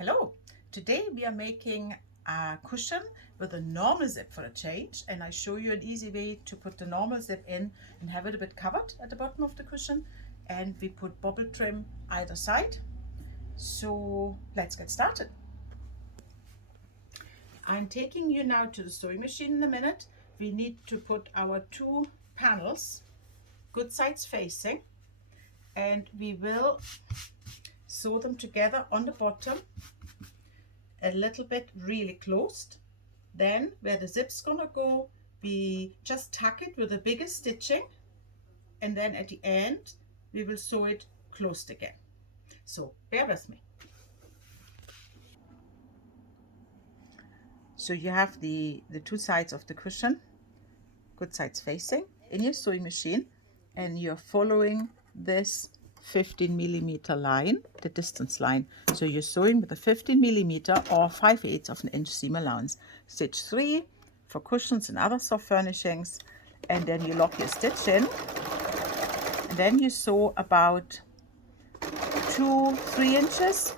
Hello, today we are making a cushion with a normal zip for a change, and I show you an easy way to put the normal zip in and have it a bit covered at the bottom of the cushion, and we put bobble trim either side. So let's get started. I'm taking you now to the sewing machine in a minute. We need to put our two panels good sides facing, and we will sew them together on the bottom a little bit really closed. Then where the zip's gonna go, we just tuck it with the biggest stitching, and then at the end we will sew it closed again. So bear with me. So you have the two sides of the cushion, good sides facing, in your sewing machine, and you're following this 15mm line, the distance line. So you're sewing with a 15mm or 5/8 of an inch seam allowance. Stitch 3 for cushions and other soft furnishings, and then you lock your stitch in, and then you sew about 3 inches,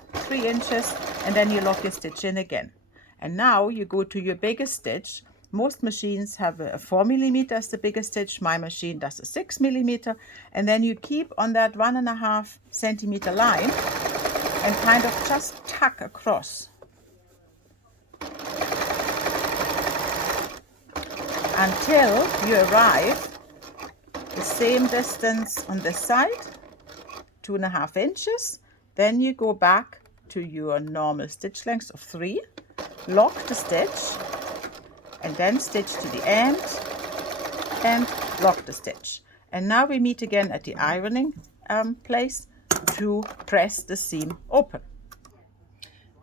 and then you lock your stitch in again. And now you go to your biggest stitch. Most machines have a 4mm as the biggest stitch. My machine does a 6mm, and then you keep on that 1.5 centimeter line and kind of just tuck across until you arrive the same distance on this side, 2.5 inches. Then you go back to your normal stitch length of 3, lock the stitch, and then stitch to the end and lock the stitch. And now we meet again at the ironing place to press the seam open.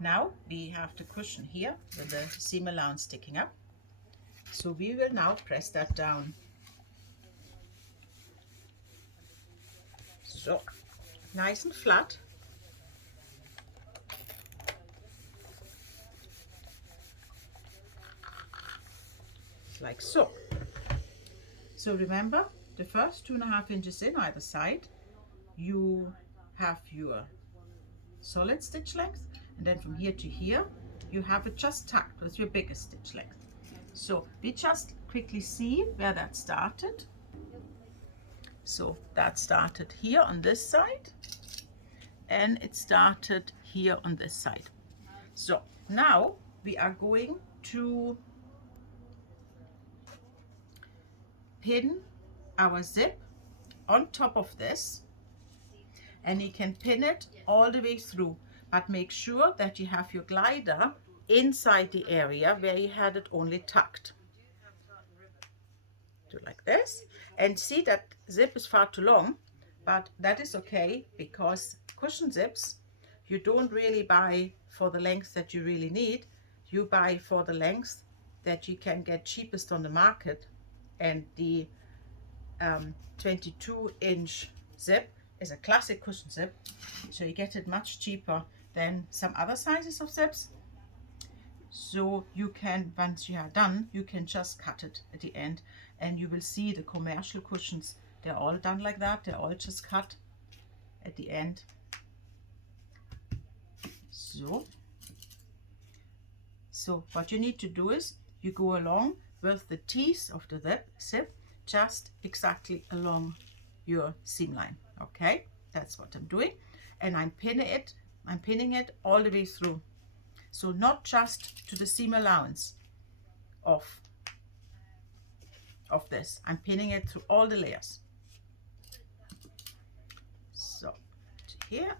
Now we have the cushion here with the seam allowance sticking up. So we will now press that down. So nice and flat. Like so. So remember, the first 2.5 inches in either side, you have your solid stitch length, and then from here to here you have it just tucked with your biggest stitch length. So we just quickly see where that started. So that started here on this side, and it started here on this side. So now we are going to pin our zip on top of this, and you can pin it all the way through, but make sure that you have your glider inside the area where you had it only tucked. Do like this, and see that zip is far too long, but that is okay, because cushion zips you don't really buy for the length that you really need. You buy for the length that you can get cheapest on the market, and the 22-inch zip is a classic cushion zip, so you get it much cheaper than some other sizes of zips. So you can, once you are done, you can just cut it at the end, and you will see the commercial cushions, they're all done like that. They're all just cut at the end. So what you need to do is you go along with the teeth of the zip just exactly along your seam line. Okay, that's what I'm doing, and I'm pinning it all the way through. So not just to the seam allowance of this, I'm pinning it through all the layers. So to here,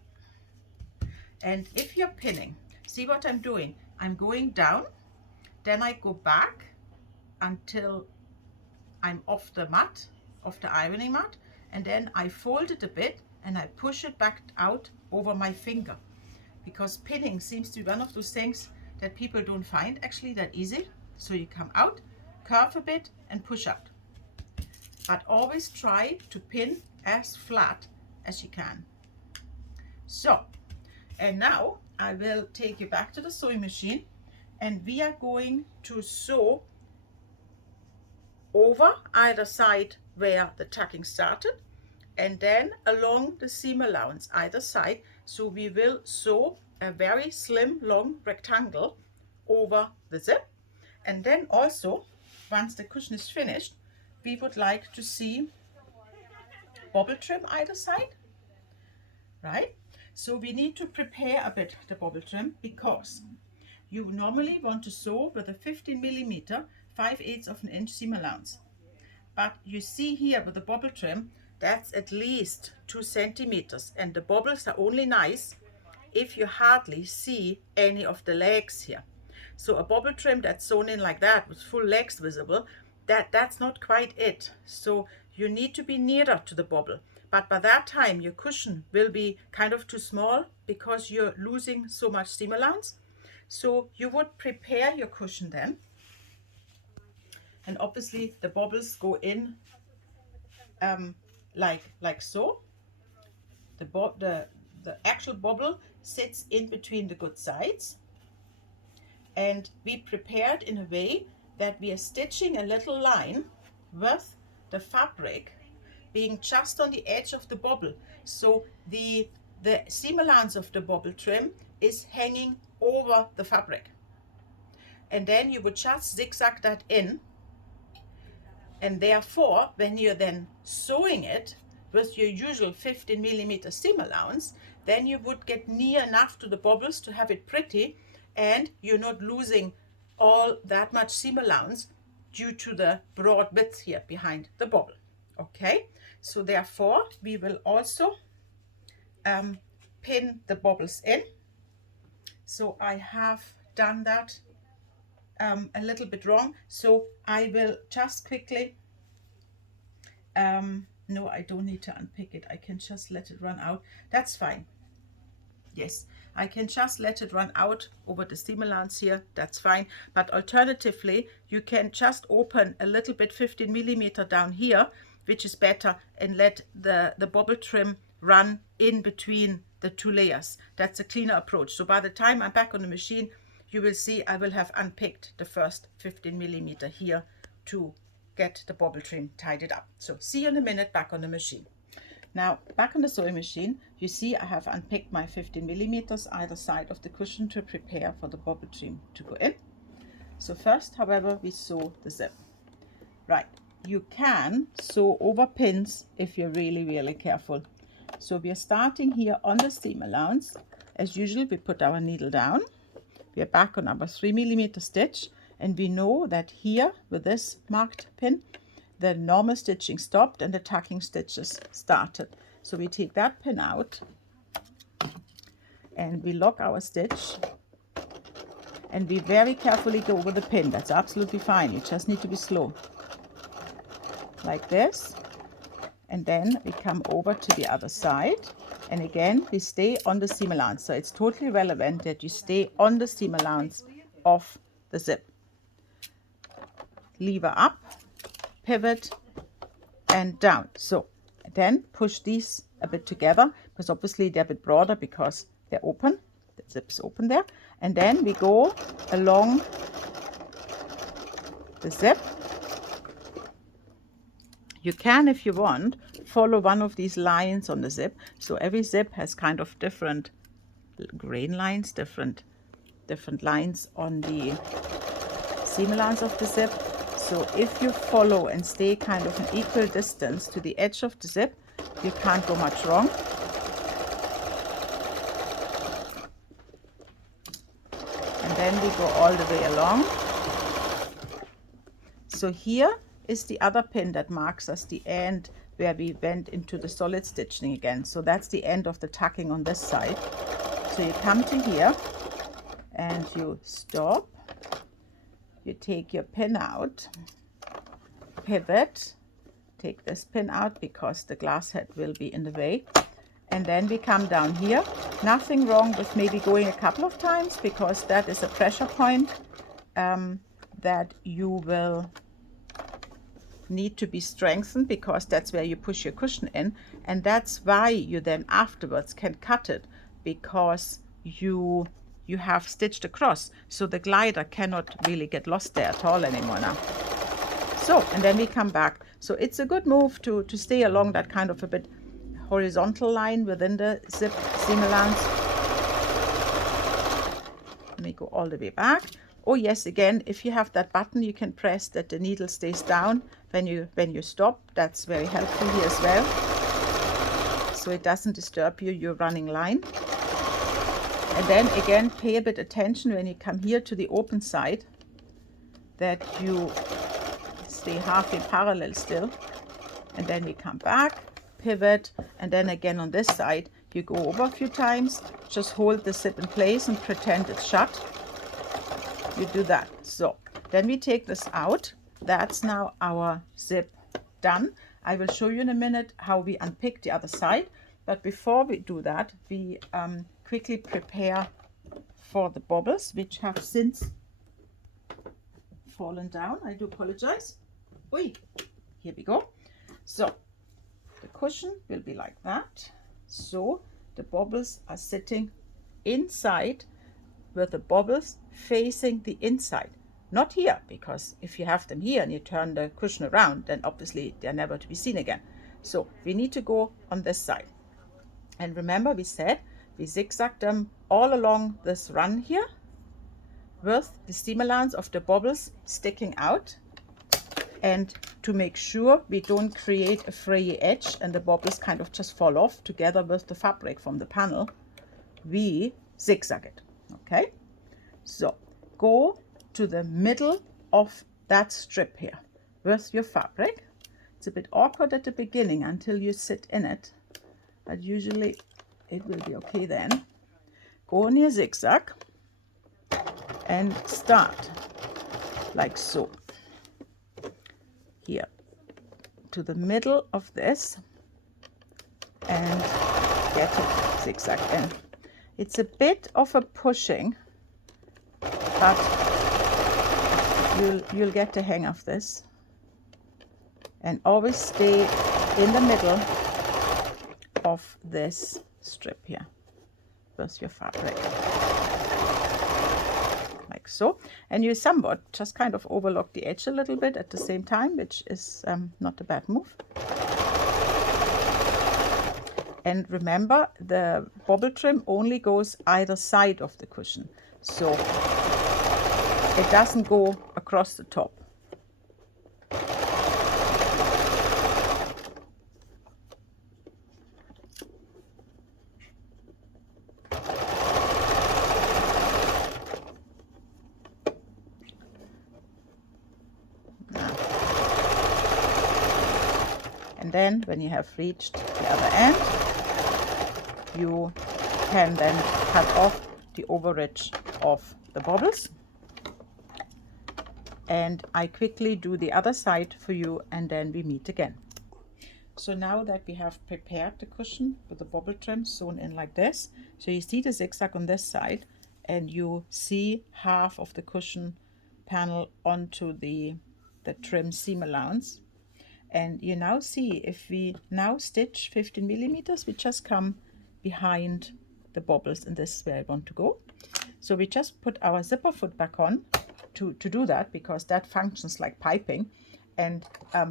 and if you're pinning, see what I'm doing, I'm going down, then I go back until I'm off the mat, off the ironing mat, and then I fold it a bit and I push it back out over my finger, because pinning seems to be one of those things that people don't find actually that easy. So you come out, curve a bit and push out, but always try to pin as flat as you can. So, and now I will take you back to the sewing machine, and we are going to sew over either side where the tucking started, and then along the seam allowance either side. So we will sew a very slim long rectangle over the zip. And then also, once the cushion is finished, we would like to see bobble trim either side, right? So we need to prepare a bit the bobble trim, because you normally want to sew with a 15mm 5/8 of an inch seam allowance. But you see here with the bobble trim, that's at least 2 centimeters, and the bobbles are only nice if you hardly see any of the legs here. So a bobble trim that's sewn in like that with full legs visible, that's not quite it. So you need to be nearer to the bobble. But by that time, your cushion will be kind of too small because you're losing so much seam allowance. So you would prepare your cushion then. And obviously the bobbles go in like so. The actual bobble sits in between the good sides. And we prepared in a way that we are stitching a little line with the fabric being just on the edge of the bobble. So the seam allowance of the bobble trim is hanging over the fabric. And then you would just zigzag that in. And therefore, when you're then sewing it with your usual 15mm seam allowance, then you would get near enough to the bobbles to have it pretty, and you're not losing all that much seam allowance due to the broad width here behind the bobble. Okay, so therefore we will also pin the bobbles in. So I have done that a little bit wrong, so I will just quickly no, I don't need to unpick it. I can just let it run out. That's fine. Yes, I can just let it run out over the seam allowance here. That's fine. But alternatively, you can just open a little bit 15mm down here, which is better, and let the bobble trim run in between the two layers. That's a cleaner approach. So by the time I'm back on the machine, you will see I will have unpicked the first 15mm here to get the bobble trim tidied up. So see you in a minute back on the machine. Now back on the sewing machine, you see I have unpicked my 15mm either side of the cushion to prepare for the bobble trim to go in. So first, however, we sew the zip. Right, you can sew over pins if you're really careful. So we are starting here on the seam allowance. As usual, we put our needle down. We are back on our 3mm stitch, and we know that here with this marked pin, the normal stitching stopped and the tucking stitches started. So we take that pin out and we lock our stitch, and we very carefully go over the pin. That's absolutely fine. You just need to be slow. Like this. And then we come over to the other side. And again, we stay on the seam allowance. So it's totally relevant that you stay on the seam allowance of the zip. Lever up, pivot, and down. So then push these a bit together, because obviously they're a bit broader because they're open. The zip's open there. And then we go along the zip. You can, if you want, follow one of these lines on the zip. So every zip has kind of different grain lines, different lines on the seam allowance of the zip. So if you follow and stay kind of an equal distance to the edge of the zip, you can't go much wrong. And then we go all the way along. So here is the other pin that marks us the end where we went into the solid stitching again. So that's the end of the tucking on this side. So you come to here and you stop. You take your pin out, pivot, take this pin out because the glass head will be in the way. And then we come down here. Nothing wrong with maybe going a couple of times, because that is a pressure point that you will need to be strengthened, because that's where you push your cushion in. And that's why you then afterwards can cut it, because you have stitched across, so the glider cannot really get lost there at all anymore now. So, and then we come back. So it's a good move to stay along that kind of a bit horizontal line within the zip seam allowance. Let me go all the way back. Oh yes, again, if you have that button, you can press that the needle stays down when you stop. That's very helpful here as well, so it doesn't disturb your running line. And then again, pay a bit attention when you come here to the open side, that you stay halfway parallel still, and then we come back, pivot, and then again on this side you go over a few times, just hold the zip in place and pretend it's shut. You do that. So then we take this out. That's now our zip done. I will show you in a minute how we unpick the other side, but before we do that, we quickly prepare for the bobbles, which have since fallen down. I do apologize. Oi, here we go. So the cushion will be like that. So the bobbles are sitting inside with the bobbles facing the inside. Not here, because if you have them here and you turn the cushion around, then obviously they're never to be seen again. So we need to go on this side. And remember, we said we zigzag them all along this run here with the seam allowance of the bobbles sticking out. And to make sure we don't create a fray edge and the bobbles kind of just fall off together with the fabric from the panel, we zigzag it. Okay, so go to the middle of that strip here with your fabric. It's a bit awkward at the beginning until you sit in it, but usually it will be okay then. Go on your zigzag and start like so. Here to the middle of this and get it zigzag in. It's a bit of a pushing, but you'll get the hang of this. And always stay in the middle of this strip here with your fabric. Like so. And you somewhat just kind of overlock the edge a little bit at the same time, which is not a bad move. And remember, the bobble trim only goes either side of the cushion, so it doesn't go across the top. And then when you have reached the other end, you can then cut off the overridge of the bobbles. And I quickly do the other side for you, and then we meet again. So now that we have prepared the cushion with the bobble trim sewn in like this, so you see the zigzag on this side, and you see half of the cushion panel onto the trim seam allowance. And you now see, if we now stitch 15 millimeters, we just come behind the bobbles, and this is where I want to go. So we just put our zipper foot back on to do that, because that functions like piping. And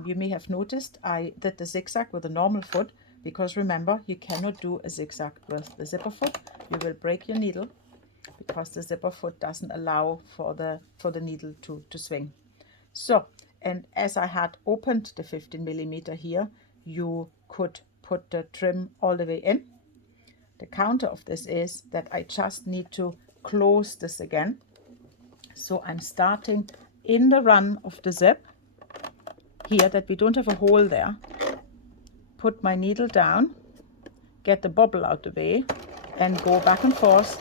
you may have noticed I did the zigzag with a normal foot, because remember, you cannot do a zigzag with the zipper foot. You will break your needle, because the zipper foot doesn't allow for the needle to swing. So, and as I had opened the 15 millimeter here, you could put the trim all the way in. The counter of this is that I just need to close this again. So I'm starting in the run of the zip here, that we don't have a hole there. Put my needle down, get the bobble out the way, and go back and forth,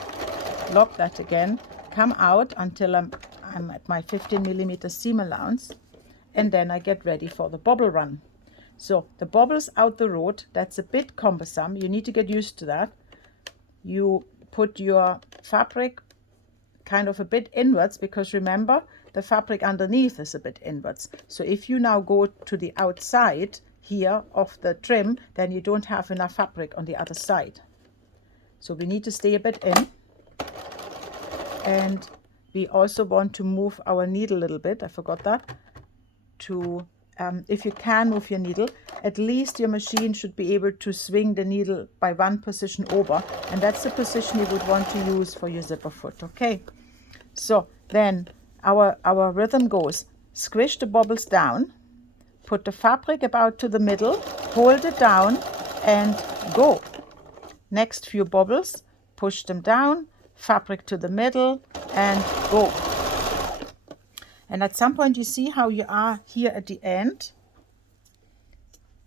lock that again, come out until I'm at my 15 millimeter seam allowance, and then I get ready for the bobble run. So the bobbles out the road, that's a bit cumbersome. You need to get used to that. You put your fabric kind of a bit inwards, because remember, the fabric underneath is a bit inwards. So if you now go to the outside here of the trim, then you don't have enough fabric on the other side. So we need to stay a bit in. And we also want to move our needle a little bit. I forgot that. To if you can move your needle, at least your machine should be able to swing the needle by one position over, and that's the position you would want to use for your zipper foot. Okay, So then our rhythm goes, squish the bubbles down, put the fabric about to the middle, hold it down and go. Next few bubbles, push them down, fabric to the middle and go. And at some point you see how you are here at the end,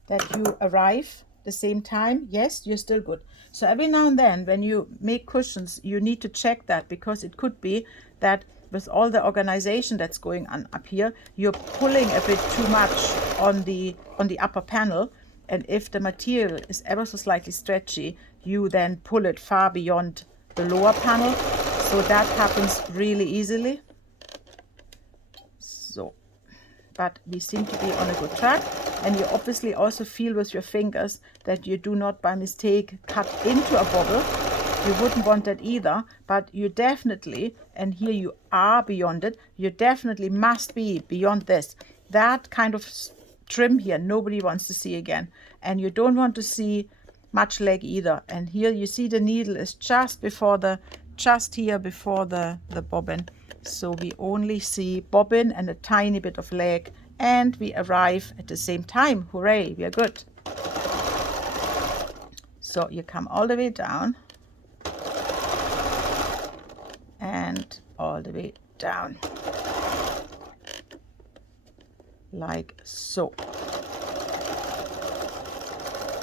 that you arrive the same time. Yes, you're still good. So every now and then when you make cushions, you need to check that, because it could be that with all the organization that's going on up here, you're pulling a bit too much on the upper panel, and if the material is ever so slightly stretchy, you then pull it far beyond the lower panel. So that happens really easily. So, but we seem to be on a good track. And you obviously also feel with your fingers that you do not by mistake cut into a bubble. You wouldn't want that either, but you definitely, and here you are beyond it, you definitely must be beyond this. That kind of trim here, nobody wants to see again. And you don't want to see much leg either. And here you see the needle is just here before the bobbin. So we only see bobbin and a tiny bit of leg, and we arrive at the same time. Hooray, we are good. So you come all the way down and all the way down, like so.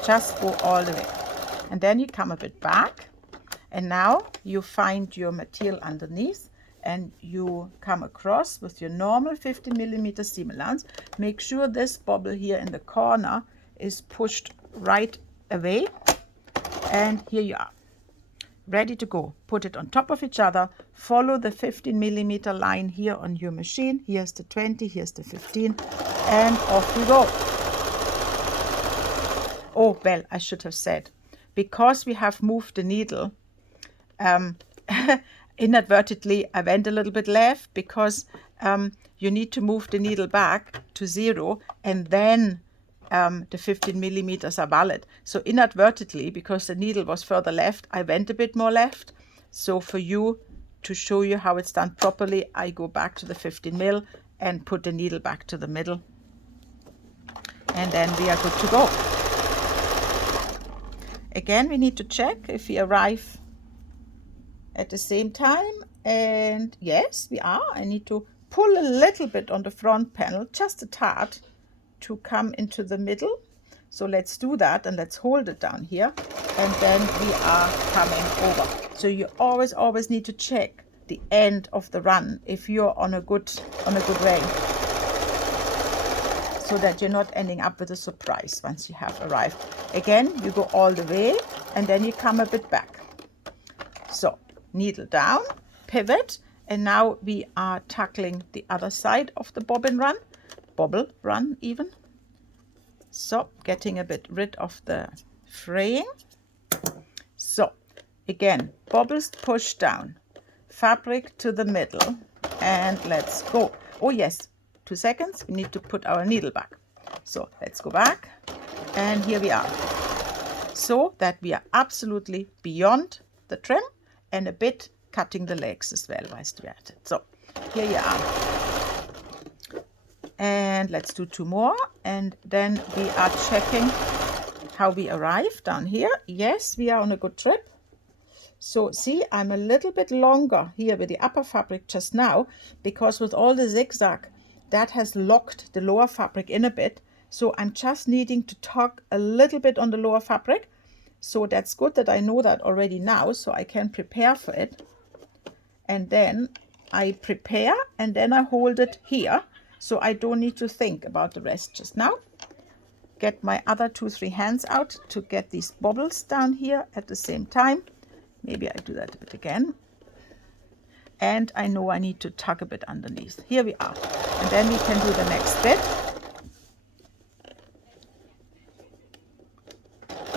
Just go all the way. And then you come a bit back, and now you find your material underneath, and you come across with your normal 50mm seam allowance. Make sure this bobble here in the corner is pushed right away, and here you are, ready to go. Put it on top of each other, follow the 15mm line here on your machine. Here's the 20, here's the 15, and off we go. Oh, well, I should have said, because we have moved the needle, inadvertently I went a little bit left, because you need to move the needle back to 0, and then the 15mm are valid. So inadvertently, because the needle was further left, I went a bit more left. So for you, to show you how it's done properly, I go back to the 15mm and put the needle back to the middle, and then we are good to go. Again, we need to check if we arrive at the same time, and yes, we are. I need to pull a little bit on the front panel, just a tad, to come into the middle. So let's do that, and let's hold it down here, and then we are coming over. So you always need to check the end of the run if you're on a good range, so that you're not ending up with a surprise once you have arrived. Again, you go all the way, and then you come a bit back. So needle down, pivot, and now we are tackling the other side of the bobbin run, bobble run even. So getting a bit rid of the fraying. So again, bobbles push down, fabric to the middle, and let's go. Oh yes, 2 seconds, we need to put our needle back. So let's go back, and here we are. So that we are absolutely beyond the trim, and a bit cutting the legs as well whilst we're at it. So here you are. And let's do 2 more, and then we are checking how we arrive down here. Yes, we are on a good trip. So see, I'm a little bit longer here with the upper fabric just now, because with all the zigzag, that has locked the lower fabric in a bit. So I'm just needing to tug a little bit on the lower fabric. So that's good that I know that already now, so I can prepare for it. And then I prepare, and then I hold it here, so I don't need to think about the rest just now. Get my other 2-3 hands out to get these bobbles down here at the same time. Maybe I do that a bit again. And I know I need to tug a bit underneath. Here we are. And then we can do the next bit.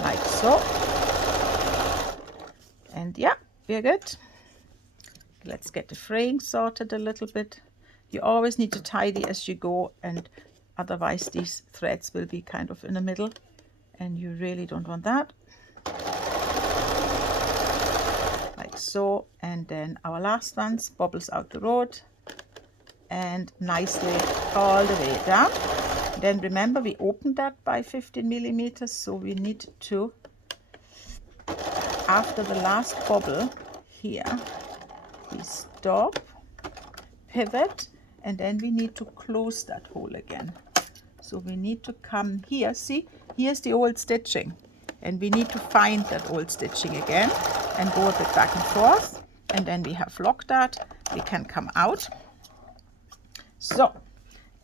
Like so. And yeah, we're good. Let's get the fraying sorted a little bit. You always need to tidy as you go, and otherwise these threads will be kind of in the middle, and you really don't want that. Like so, and then our last ones, bobbles out the road and nicely all the way down. Then remember, we opened that by 15 millimeters, so we need to, after the last bobble here, we stop, pivot, and then we need to close that hole again. So we need to come here, see, here's the old stitching, and we need to find that old stitching again and go a bit back and forth, and then we have locked that, we can come out. So,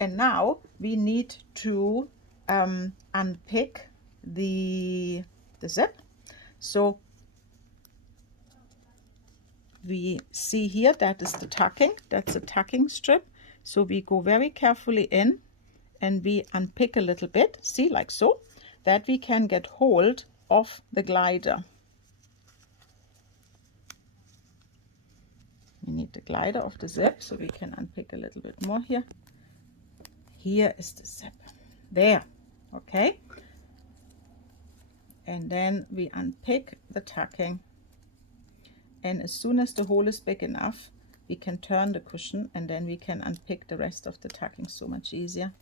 and now we need to unpick the zip. So we see here, that is the tucking, that's a tucking strip. So we go very carefully in and we unpick a little bit, see, like so, that we can get hold of the glider. We need the glider of the zip, so we can unpick a little bit more here. Here is the zip, there, okay. And then we unpick the tucking, and as soon as the hole is big enough, we can turn the cushion, and then we can unpick the rest of the tucking so much easier.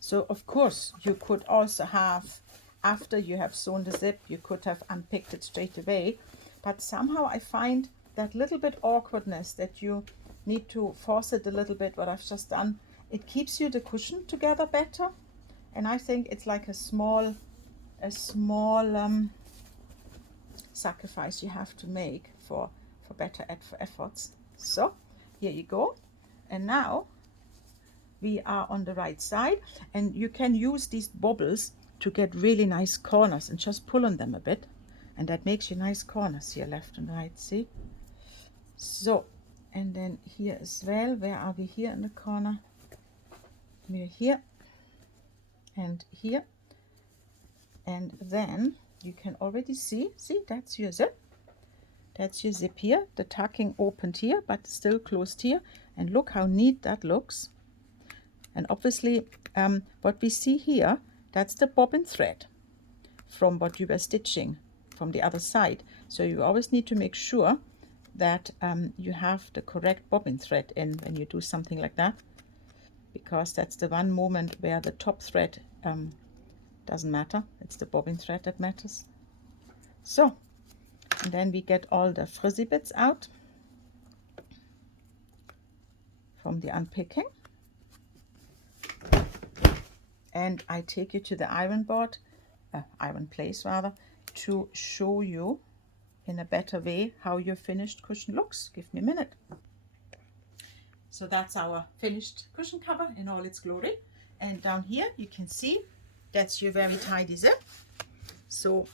So of course you could also have, after you have sewn the zip, you could have unpicked it straight away, but somehow I find that little bit awkwardness that you need to force it a little bit, what I've just done, it keeps you the cushion together better, and I think it's like a small sacrifice you have to make for better efforts. So here you go, and now we are on the right side, and you can use these bobbles to get really nice corners and just pull on them a bit, and that makes you nice corners here, left and right, see. So, and then here as well, where are we here in the corner? We're here and here, and then you can already see, that's your zip. That's your zip here, the tucking opened here but still closed here, and look how neat that looks. And obviously what we see here, that's the bobbin thread from what you were stitching from the other side. So you always need to make sure that you have the correct bobbin thread in when you do something like that, because that's the one moment where the top thread doesn't matter. It's the bobbin thread that matters. So, and then we get all the frizzy bits out from the unpicking. And I take you to the iron board, iron place rather, to show you in a better way how your finished cushion looks. Give me a minute. So that's our finished cushion cover in all its glory. And down here you can see that's your very tidy zip. So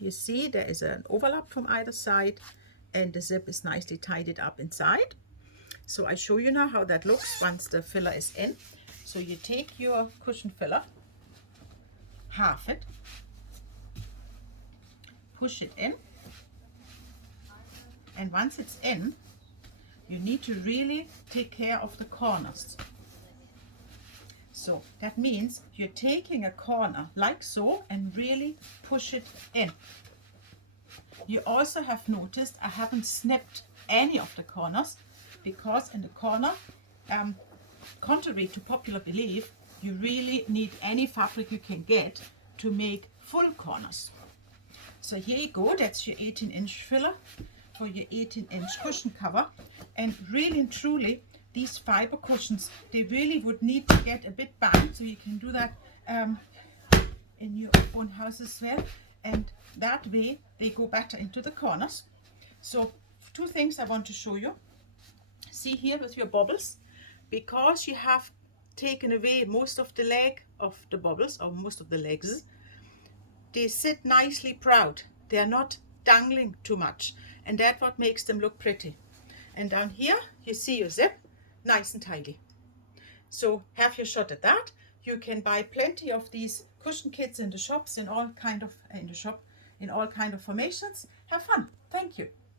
you see there is an overlap from either side, and the zip is nicely tidied up inside. So I show you now how that looks once the filler is in. So you take your cushion filler, half it, push it in, and once it's in, you need to really take care of the corners. So that means you're taking a corner like so and really push it in. You also have noticed I haven't snipped any of the corners, because in the corner, contrary to popular belief, you really need any fabric you can get to make full corners. So here you go, that's your 18-inch filler for your 18-inch cushion cover. And really and truly, these fiber cushions, they really would need to get a bit banged, so you can do that in your own house as well, and that way they go better into the corners. So two things I want to show you. See here with your bobbles, because you have taken away most of the leg of the bobbles, or most of the legs, they sit nicely proud. They are not dangling too much, and that's what makes them look pretty. And down here you see your zip, nice and tidy. So have your shot at that. You can buy plenty of these cushion kits in the shops, in all kind of, in the shop, in all kind of formations. Have fun. Thank you.